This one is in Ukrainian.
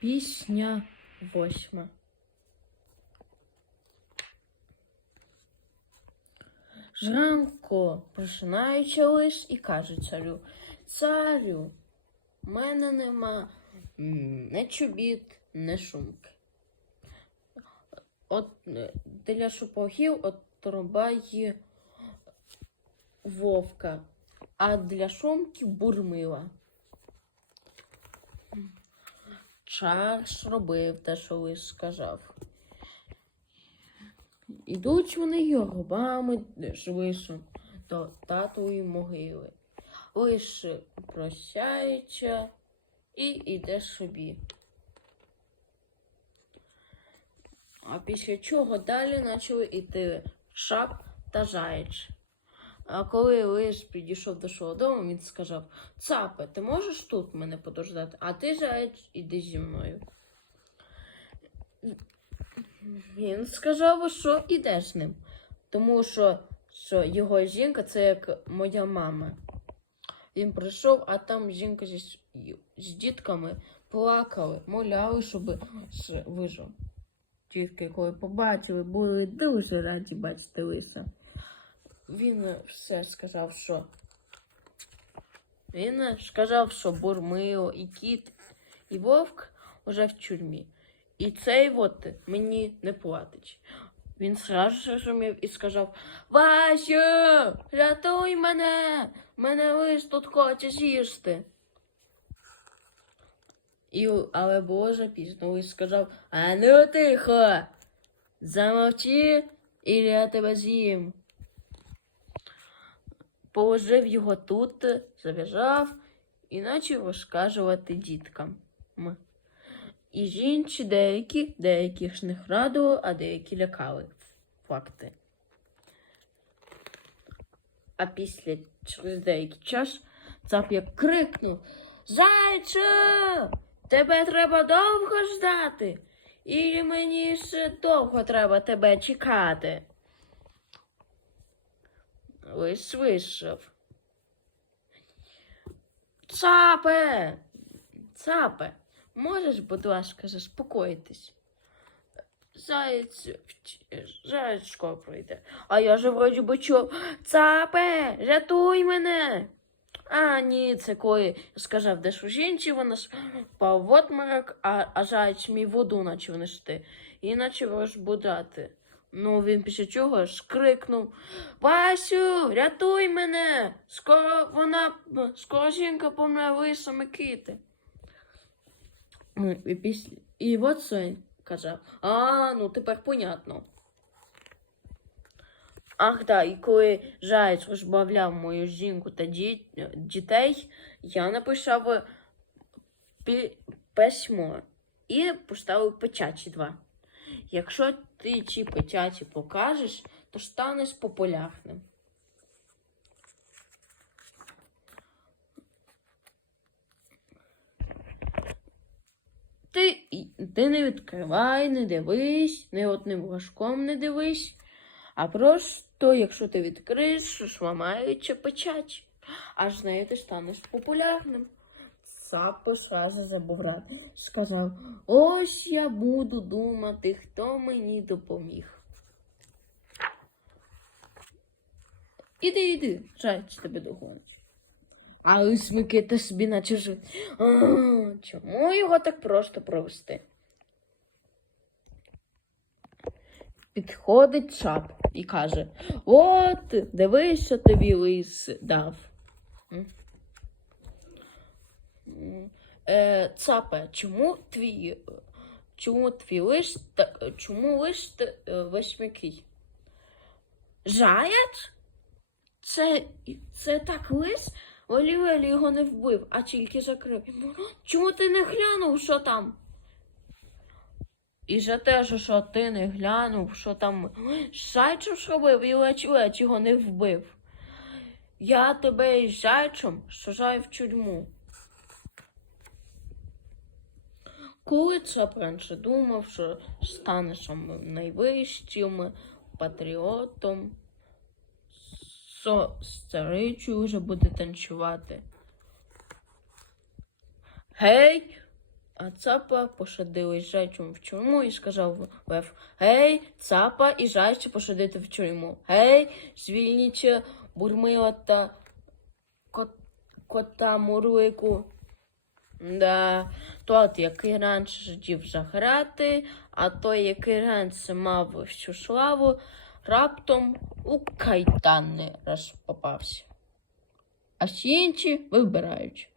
Пісня восьма. Жранко, просинаючи лиш і каже царю, царю, в мене нема не чобіт, не шумки. От е, для шопогів отрубає вовка, а для шумки бурмила. Чаш робив те, що лиш сказав. Ідуть вони юрбами швидше до татової могили. Лише прощається і йде собі. А після чого далі почали йти шап та заєць. А коли лиш підійшов до свого дому, він сказав: Цапе, ти можеш тут мене подождати, а ти заєць іди зі мною. Він сказав, що іде з ним, тому що, що його жінка це як моя мама. Він прийшов, а там жінка зі, з дітками плакали, моляли, щоб вижив. Дітки, коли побачили, були дуже раді бачити лиса. Він все сказав, що. Він сказав, що Бурмило і кіт, і вовк уже в тюрмі. І цей от мені не платить. Він зразу зрозумів і сказав: Васю, рятуй мене! Мене лист тут хоче з'їсти. І, але було вже пізно. Лист сказав: А ну тихо! Замовчи, і я тебе з'їм. Положив його тут, зав'язав і почав розказувати діткам. І жінці деякі, деяких ж них радували, а деякі лякали факти. А після через деякий час цап як крикнув Зайче! Тебе треба довго ждати, і мені ще довго треба тебе чекати. Лис вийшов. Цапе! Цапе! Можеш, будь ласка, заспокоїтись? Заєць, вч- пройде. А я же вроді би чув. Цапе, рятуй мене. А, ні, це коли сказав, де жінці вона спав в отморок, а, а заєць мій воду почав нести. І почав розбудати. Ну, він після чого ж крикнув Васю, рятуй мене! Скоро вона, скоро жінка помре лисами кити. Ну, І, після... і от Сонь казав, а, ну тепер понятно. Ах, да, і коли Заяць розбавляв мою жінку та ді... дітей, я написав е, письмо і поставив печаті два. Якщо ти ці печаті покажеш, то станеш популярним. Ти, ти не відкривай, не дивись, не одним важком не дивись, а просто, якщо ти відкриєш, зламаючи печать, аж нею ти станеш популярним. Сапо сразу забув рад. Сказав: ось я буду думати, хто мені допоміг. Іди, іди, зайць тебе догонить. А ось Микита собі наче ж. Чому його так просто провести? Підходить чап і каже: От, дивись, що тобі лис дав. Е, цапе, чому твій, чому твій лист, так, чому лист е, весь м'який? Заяць? Це, це так лис? Олівелі його не вбив, а тільки закрив. Чому ти не глянув, що там? І за те, що, ти не глянув, що там зайчем зробив і ледь-ледь його не вбив. Я тебе із зайчем сажаю в тюрму. Це раніше думав, що станеш найвищим патріотом, старичу вже буде танцювати. Гей, А цапа посадили зайчим в тюрму і сказав Лев: Гей, цапа і зайця посадити в тюрму. Гей, звільніть бурмила та кот, кота Мурлику. Да, тот, який раніше жидів заграти, а той, який раніше мав всю славу, раптом у кайтани розпопався. А всі інші вибирають.